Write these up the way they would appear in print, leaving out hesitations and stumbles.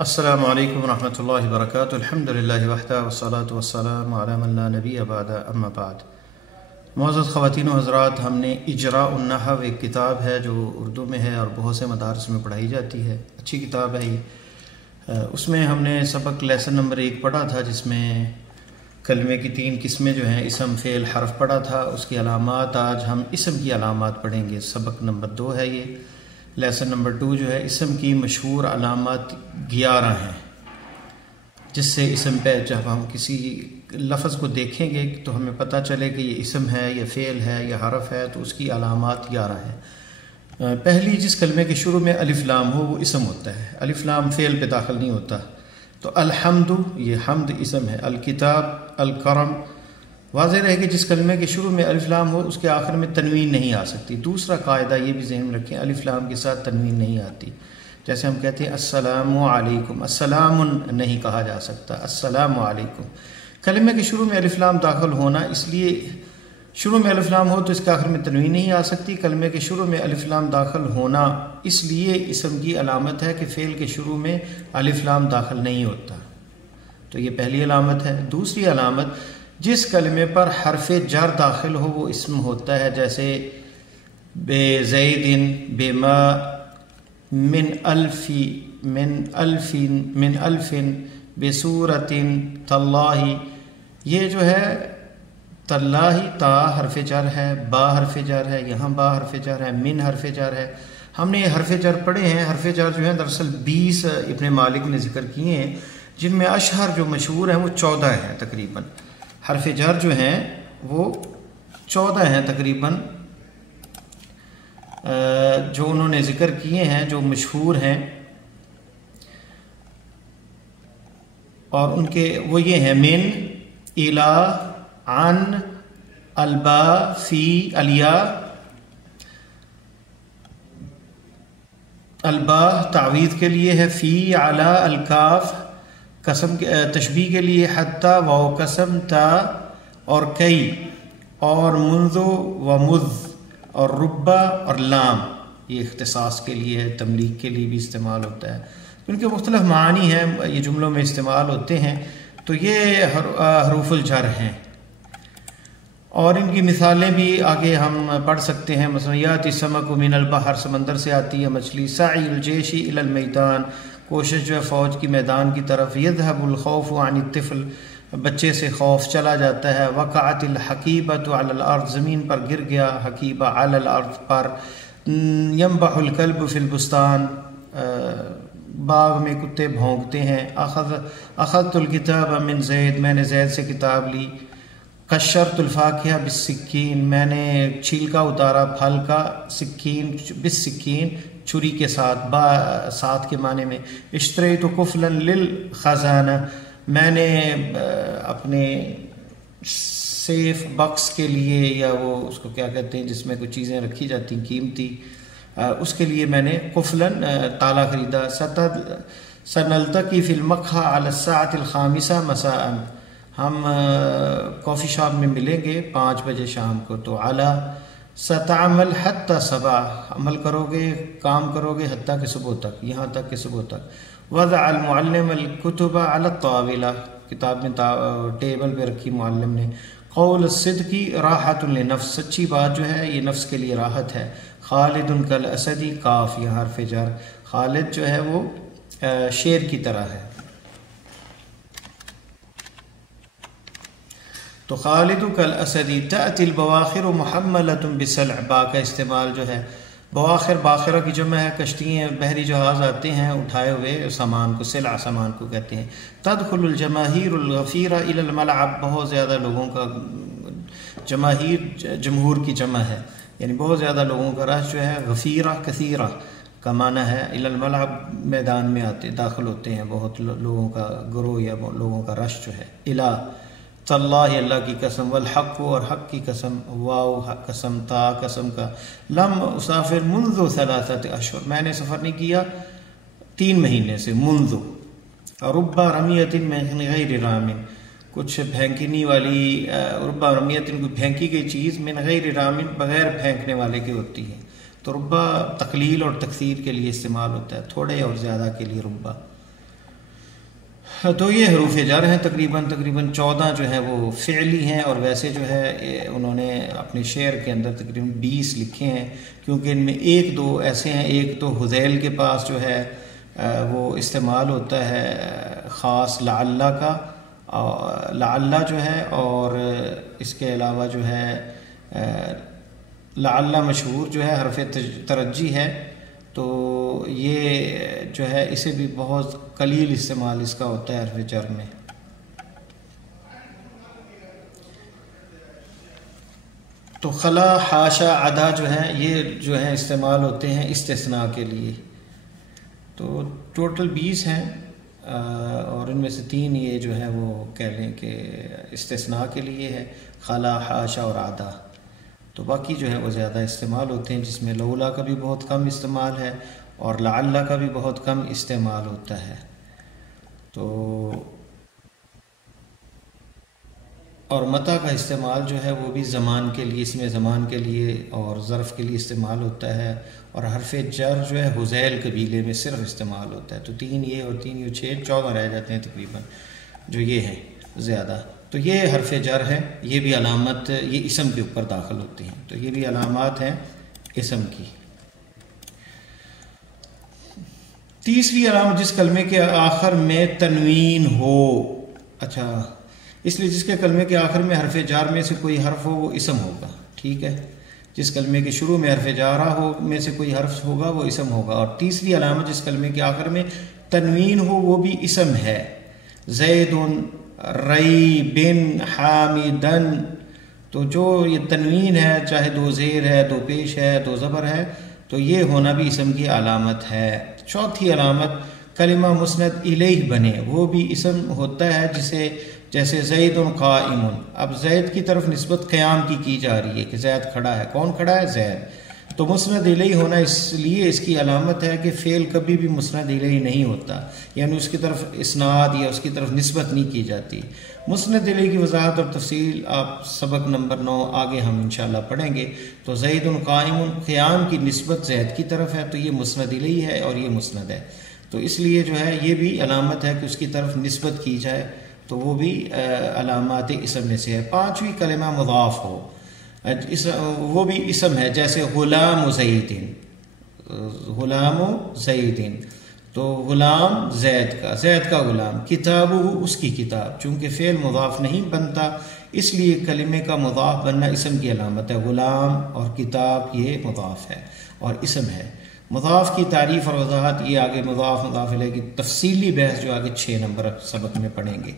السلام علیکم ورحمۃ اللہ وبرکاتہ۔ الحمد للہ وحدہ والصلاۃ والسلام علی من لا نبی بعد اما بعد۔ معزز خواتین و حضرات، ہم نے اجراء النحو ایک کتاب ہے جو اردو میں ہے اور بہت سے مدارس میں پڑھائی جاتی ہے، اچھی کتاب ہے یہ۔ اس میں ہم نے سبق لیسن نمبر 1 پڑھا تھا، جس میں کلمے کی 3 قسمیں جو ہیں اسم فعل حرف پڑھا تھا، اس کی علامات۔ آج ہم اسم کی علامات پڑھیں گے، سبق نمبر 2 ہے یہ۔ لیسن نمبر 2 جو ہے اسم کی مشہور علامات 11 ہیں، جس سے اسم پہ جب ہم کسی لفظ کو دیکھیں گے تو ہمیں پتہ چلے کہ یہ اسم ہے یا فعل ہے یا حرف ہے، تو اس کی علامات 11 ہیں۔ پہلی، جس کلمے کے شروع میں الف لام ہو وہ اسم ہوتا ہے، الف لام فعل پہ داخل نہیں ہوتا۔ تو الحمد، یہ حمد اسم ہے۔ الکتاب، الکرم، واضح رہے کہ جس کلمے کے شروع میں الف لام ہو اس کے آخر میں تنوین نہیں آ سکتی۔ دوسرا قاعدہ یہ بھی ذہن میں رکھیں، الف لام کے ساتھ تنوین نہیں آتی۔ جیسے ہم کہتے ہیں السلام علیکم، السلام نہیں کہا جا سکتا، السلام علیکم۔ کلمے کے شروع میں الف لام داخل ہونا، اس لیے شروع میں الف لام ہو تو اس کے آخر میں تنوین نہیں آ سکتی۔ کلمے کے شروع میں الف لام داخل ہونا اس لیے اسم کی علامت ہے کہ فعل کے شروع میں الف لام داخل نہیں ہوتا، تو یہ پہلی علامت ہے۔ دوسری علامت، جس کلمے پر حرف جر داخل ہو وہ اسم ہوتا ہے، جیسے بے زیدن، بے ما، من الفی، من الفن، بے صورتن، تاللہ۔ یہ جو ہے تاللہ، تا حرف جر ہے، با حرف جر ہے، یہاں با حرف جر ہے، من حرف جر ہے۔ ہم نے یہ حرف جر پڑھے ہیں۔ حرف جر جو ہیں دراصل 20 ابن مالک نے ذکر کیے ہیں، جن میں اشہر جو مشہور ہیں وہ 14 ہیں تقریباً۔ حرف جر جو ہیں وہ 14 ہیں تقریباً، جو انہوں نے ذکر کیے ہیں، جو مشہور ہیں، اور ان کے وہ یہ ہیں: من، الا، عن، البا، فی، الیا۔ البا تعویض کے لیے ہے، فی، علی، الکاف قسم تشبیہ کے لیے، حتی، واو قسم، تا اور کئی، اور منذ و مذ، اور ربا اور لام، یہ اختصاص کے لیے ہے، تملیک کے لیے بھی استعمال ہوتا ہے۔ ان کے مختلف معانی ہیں، یہ جملوں میں استعمال ہوتے ہیں۔ تو یہ حروف الجر ہیں، اور ان کی مثالیں بھی آگے ہم پڑھ سکتے ہیں۔ مثلا یاتی السمک من البحر، سمندر سے آتی ہے مچھلی۔ سعی الجیش الی المیدان، کوشش جو ہے فوج کی میدان کی طرف۔ یذهب الخوف عن الطفل، بچے سے خوف چلا جاتا ہے۔ وقعت الحقیبۃ علی الارض، زمین پر گر گیا حقیبہ، علی الارض پر۔ ینبح الکلب فی البستان، باغ میں کتے بھونکتے ہیں۔ اخذت الکتاب من زید، میں نے زید سے کتاب لی۔ قشرت الفاکہہ بالسکین، میں نے چھیلکا اتارا پھل کا۔ سکین، بالسکین چھری کے ساتھ، ساتھ کے معنی میں۔ اشتریت قفلا للخزانہ، میں نے اپنے سیف باکس کے لیے، یا وہ اس کو کیا کہتے ہیں جس میں کچھ چیزیں رکھی جاتی ہیں قیمتی، اس کے لیے میں نے قفلاً تالا خریدا۔ سنلتقی فی المقہہ علی الساعۃ الخامسہ مساء، ہم کافی شاپ میں ملیں گے 5 بجے شام کو۔ تو علی ستعمل حتی صبح، عمل کرو گے، کام کرو گے حتیٰ کہ صبح تک، یہاں تک کہ صبح تک۔ وضع المعلم الکتب علی الطاولہ، کتاب میں ٹیبل پہ رکھی معلم نے۔ قول الصدق راحۃ للنفس، سچی بات جو ہے یہ نفس کے لیے راحت ہے۔ خالد کالاسد، کاف یہاں حرف جر، خالد جو ہے وہ شیر کی طرح ہے۔ تو خالد کالاسد۔ تأتی البواخر محملۃ بسلع، با کا استعمال جو ہے، بواخر باخرہ کی جمع ہے، کشتیاں بحری جہاز آتے ہیں اٹھائے ہوئے سامان کو، سلع سامان کو کہتے ہیں۔ تدخل الجماہیر الغفیرہ الی الملعب، بہت زیادہ لوگوں کا، جماہیر جمہور کی جمع ہے، یعنی بہت زیادہ لوگوں کا رش جو ہے، غفیرہ کثیرہ کا معنی ہے، الی الملعب میدان میں آتے داخل ہوتے ہیں بہت لوگوں کا گروہ یا لوگوں کا رش جو ہے۔ الی، تاللہ اللہ کی قسم، والحق اور حق کی قسم، واو قسم، تا قسم کا۔ لم اسافر منذ 3 اشہر، میں نے سفر نہیں کیا 3 مہینے سے، منذ۔ رب رمیۃ من غیر رام، کچھ پھینکنے والی، ربا رمیۃ کوئی پھینکی گئی چیز، من غیر رام بغیر پھینکنے والے کی ہوتی ہے۔ تو ربا تقلیل اور تکثیر کے لیے استعمال ہوتا ہے، تھوڑے اور زیادہ کے لیے ربا۔ تو یہ حروف جر ہیں تقریباً 14 جو ہیں وہ فعلی ہیں، اور ویسے جو ہے انہوں نے اپنے شعر کے اندر تقریباً 20 لکھے ہیں، کیونکہ ان میں ایک دو ایسے ہیں. ایک تو حذیل کے پاس جو ہے وہ استعمال ہوتا ہے خاص لعل کا، لعل جو ہے، اور اس کے علاوہ جو ہے لعل مشہور جو ہے حرف ترجی ہے، تو یہ جو ہے اسے بھی بہت قلیل استعمال اس کا ہوتا ہے حرف جر میں. تو خلا، حاشا، عدا جو ہیں یہ جو ہے استعمال ہوتے ہیں استثناء کے لیے. تو ٹوٹل 20 ہیں، اور ان میں سے 3 یہ جو ہے وہ کہہ لیں کہ استثناء کے لیے ہے، خلا، حاشا اور عدا. تو باقی جو ہے وہ زیادہ استعمال ہوتے ہیں، جس میں لولا کا بھی بہت کم استعمال ہے اور لعل کا بھی بہت کم استعمال ہوتا ہے. تو اور متى کا استعمال جو ہے وہ بھی زمان کے لیے، اس میں زمان کے لیے اور ظرف کے لیے استعمال ہوتا ہے. اور حرف جر جو ہے حذیل قبیلے میں صرف استعمال ہوتا ہے. تو 3 یہ اور 3 یہ 6 14 رہ جاتے ہیں تقریباً جو یہ ہیں زیادہ. تو یہ حرف جر ہے، یہ بھی علامت یہ اسم کے اوپر داخل ہوتی ہیں. تو یہ بھی علامات ہیں اسم کی. تیسری علامت، جس کلمے کے آخر میں تنوین ہو. اچھا، اس لیے جس کے کلمے کے آخر میں حرف جار میں سے کوئی حرف ہو وہ اسم ہوگا. ٹھیک ہے، جس کلمے کے شروع میں حرف جارہ ہو میں سے کوئی حرف ہوگا وہ اسم ہوگا. اور تیسری علامت، جس کلمے کے آخر میں تنوین ہو وہ بھی اسم ہے. زید، ری، بن، حامدن. تو جو یہ تنوین ہے، چاہے 2 زیر ہے، 2 پیش ہے، 2 زبر ہے، تو یہ ہونا بھی اسم کی علامت ہے. چوتھی علامت، کلمہ مسند الیہ بنے، وہ بھی اسم ہوتا ہے جیسے زید قائم. اب زید کی طرف نسبت قیام کی جا رہی ہے کہ زید کھڑا ہے. کون کھڑا ہے؟ زید. تو مسند الیہ ہونا اس لیے اس کی علامت ہے کہ فعل کبھی بھی مسند الیہ نہیں ہوتا، یعنی اس کی طرف اسناد یا اس کی طرف نسبت نہیں کی جاتی. مسند الیہ کی وضاحت اور تفصیل آپ سبق نمبر 9 آگے ہم انشاءاللہ پڑھیں گے. تو زید قائم، قیام کی نسبت زید کی طرف ہے، تو یہ مسند الیہ ہے اور یہ مسند ہے. تو اس لیے جو ہے یہ بھی علامت ہے کہ اس کی طرف نسبت کی جائے، تو وہ بھی علامات اسم میں سے ہے. پانچویں، کلمہ مضاف ہو، وہ بھی اسم ہے، جیسے غلام زیدین. غلام زیدین، تو غلام زید کا غلام. کتاب اس کی کتاب. چونکہ فعل مضاف نہیں بنتا اس لیے کلمے کا مضاف بننا اسم کی علامت ہے. غلام اور کتاب یہ مضاف ہے اور اسم ہے. مضاف کی تعریف اور وضاحت یہ آگے مضاف الیہ کی تفصیلی بحث جو آگے 6 نمبر سبق میں پڑھیں گے.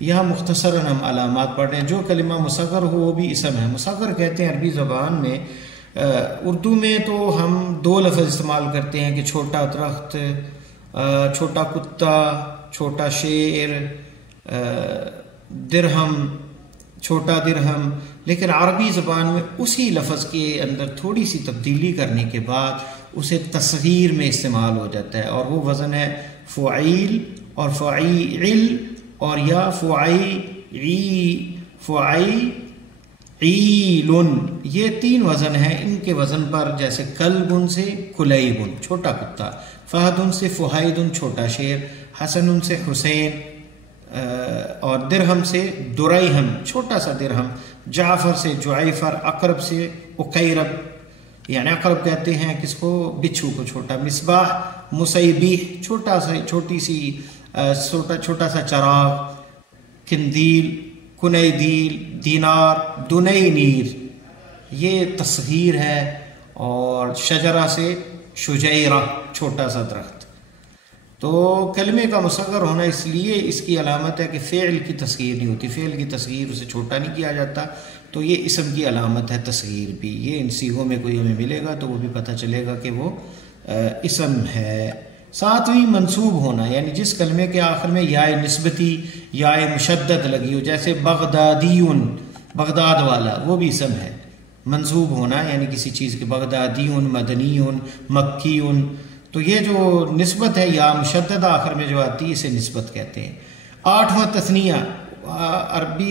یہاں مختصراً ہم علامات پڑھ رہے ہیں. جو کلمہ مصغر ہو وہ بھی اسم ہے. مصغر کہتے ہیں عربی زبان میں. اردو میں تو ہم 2 لفظ استعمال کرتے ہیں کہ چھوٹا درخت، چھوٹا کتا، چھوٹا شیر، درہم، چھوٹا درہم. لیکن عربی زبان میں اسی لفظ کے اندر تھوڑی سی تبدیلی کرنے کے بعد اسے تصغیر میں استعمال ہو جاتا ہے، اور وہ وزن ہے فعیل اور فعیل اور یا فعیل. یہ 3 وزن ہیں. ان کے وزن پر جیسے کلب سے کلیب، چھوٹا کتا، فہد سے فہید، چھوٹا شیر، حسن سے حسین، اور درہم سے دریہم، چھوٹا سا درہم، جعفر سے جعیفر، اقرب سے اقیرب، یعنی اقرب کہتے ہیں کس کو؟ بچھو کو چھوٹا. مصباح مصیبیح، چھوٹا سا چراغ. کندیل، کنیدیل، دینار، دنینیر، یہ تصغیر ہے. اور شجرہ سے شجیرہ، چھوٹا سا درخت. تو کلمے کا مصغر ہونا اس لیے اس کی علامت ہے کہ فعل کی تصغیر نہیں ہوتی، فعل کی تصغیر اسے چھوٹا نہیں کیا جاتا. تو یہ اسم کی علامت ہے تصغیر بھی. یہ ان صیغوں میں کوئی ہمیں ملے گا تو وہ بھی پتہ چلے گا کہ وہ اسم ہے. 7ویں، منصوب ہونا، یعنی جس کلمے کے آخر میں یا نسبتی یا مشدد لگی ہو، جیسے بغدادیون، بغداد والا، وہ بھی اسم ہے. منصوب ہونا یعنی کسی چیز کے بغدادیون، مدنیون، مکیون. تو یہ جو نسبت ہے یا مشدد آخر میں جو آتی ہے اسے نسبت کہتے ہیں. 8واں، تثنیہ.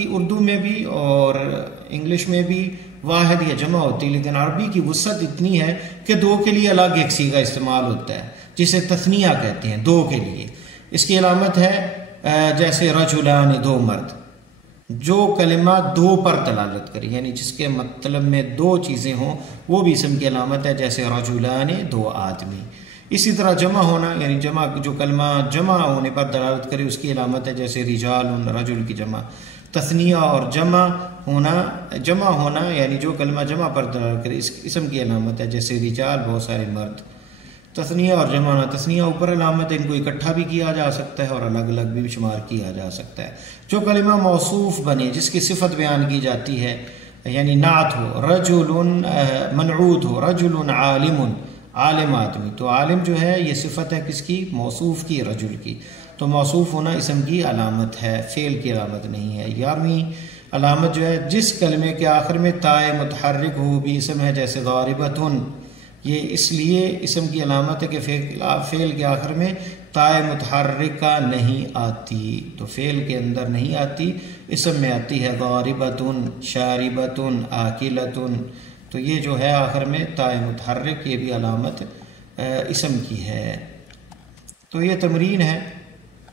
اردو میں بھی اور انگلش میں بھی واحد یا جمع ہوتی، لیکن عربی کی وسعت اتنی ہے کہ 2 کے لیے الگ ایک صیغہ استعمال ہوتا ہے جسے تثنیہ کہتے ہیں، 2 کے لیے. اس کی علامت ہے جیسے رجلان دو مرد، جو کلمہ دو پر دلالت کرے یعنی جس کے مطلب میں دو چیزیں ہوں وہ بھی اسم کی علامت ہے، جیسے رجلان دو آدمی۔ اسی طرح جمع ہونا یعنی جمع، جو کلمہ جمع ہونے پر دلالت کرے اس کی علامت ہے، جیسے رجال رجل کی جمع۔ تثنیہ اور جمع ہونا یعنی جو کلمہ جمع پر دلالت کرے اس اسم کی علامت ہے، جیسے رجال بہت سارے مرد۔ تثنیہ اور جمع ہونا، تثنیہ اوپر علامت ہے، ان کو اکٹھا بھی کیا جا سکتا ہے اور الگ الگ بھی شمار کیا جا سکتا ہے۔ جو کلمہ موصوف بنے جس کی صفت بیان کی جاتی ہے یعنی نعت ہو، رجل منعوت ہو، رجل عالم، عالم آدمی، تو عالم جو ہے یہ صفت ہے کس کی؟ موصوف کی، رجل کی، تو موصوف ہونا اسم کی علامت ہے، فعل کی علامت نہیں ہے۔ 11ویں علامت جو ہے جس کلمے کے آخر میں تائے متحرک ہو بھی اسم ہے، جیسے ضاربۃ، یہ اس لیے اسم کی علامت ہے کہ فعل کے آخر میں تائے متحرکہ نہیں آتی، تو فعل کے اندر نہیں آتی، اسم میں آتی ہے ضاربۃ، شاربۃ، آکلۃ، تو یہ جو ہے آخر میں تائے متحرک، یہ بھی علامت اسم کی ہے۔ تو یہ تمرین ہے،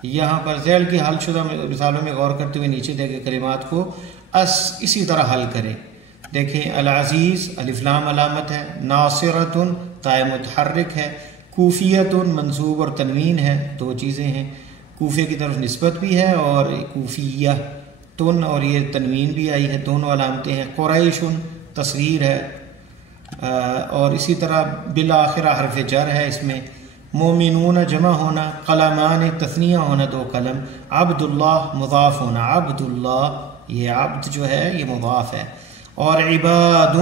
یہاں پر ذیل کی حل شدہ مثالوں میں غور کرتے ہوئے نیچے دے کے کلمات کو اسی طرح حل کریں۔ دیکھیں، العزیز الف لام علامت ہے، ناصرۃ تائے متحرک ہے، کوفیۃ منصوب اور تنوین ہے، دو چیزیں ہیں، کوفے کی طرف نسبت بھی ہے اور کوفیہ تن اور یہ تنوین بھی آئی ہے، دونوں علامتیں ہیں۔ قریش تصغیر ہے اور اسی طرح بالآخرہ حرف جر ہے اس میں۔ مومنون جمع ہونا، قلمان تثنیہ ہونا، دو قلم۔ عبداللہ مضاف ہونا، عبداللہ یہ عبد جو ہے یہ مضاف ہے، اور عباد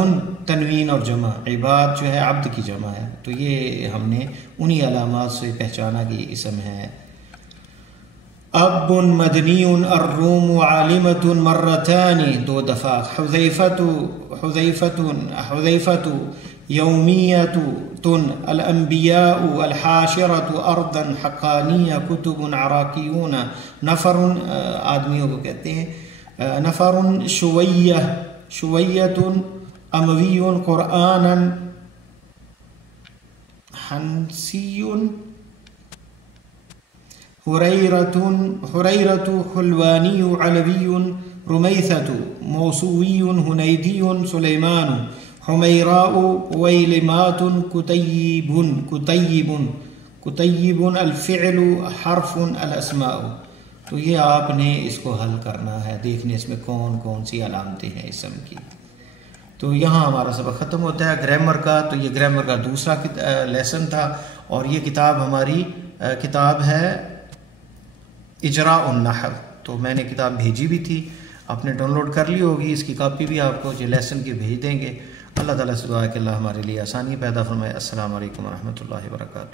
تنوین اور جمع، عباد جو ہے عبد کی جمع ہے، تو یہ ہم نے انہی علامات سے پہچانا کہ یہ اسم ہے۔ اب مدنی، الروم عالمۃ مرتان دو دفعہ، حذیفۃ یومیۃ، الانبیاء الحاشرۃ ارضا حقانیہ، کتب عراقیون، نفر آدمیوں کو کہتے ہیں، نفر شویۃ اموی، قرآنا حنسی، حریرۃ حلوانی، علوی رمیثۃ، موسوی حنیدی، سلیمان، حمیراء ویلمات، کتیب الفعل حرف الاسماء۔ تو یہ آپ نے اس کو حل کرنا ہے، دیکھنے اس میں کون کون سی علامتیں ہیں اسم کی۔ تو یہاں ہمارا سبق ختم ہوتا ہے گرامر کا۔ تو یہ گرامر کا دوسرا لیسن تھا، اور یہ کتاب ہماری کتاب ہے اجراء النحو، تو میں نے کتاب بھیجی بھی تھی، آپ نے ڈاؤن لوڈ کر لی ہوگی، اس کی کاپی بھی آپ کو یہ لیسن کی بھیج دیں گے۔ اللہ تعالیٰ سے دعا ہے کہ اللہ ہمارے لیے آسانی پیدا فرمائے۔ السلام علیکم ورحمۃ اللہ وبرکاتہ۔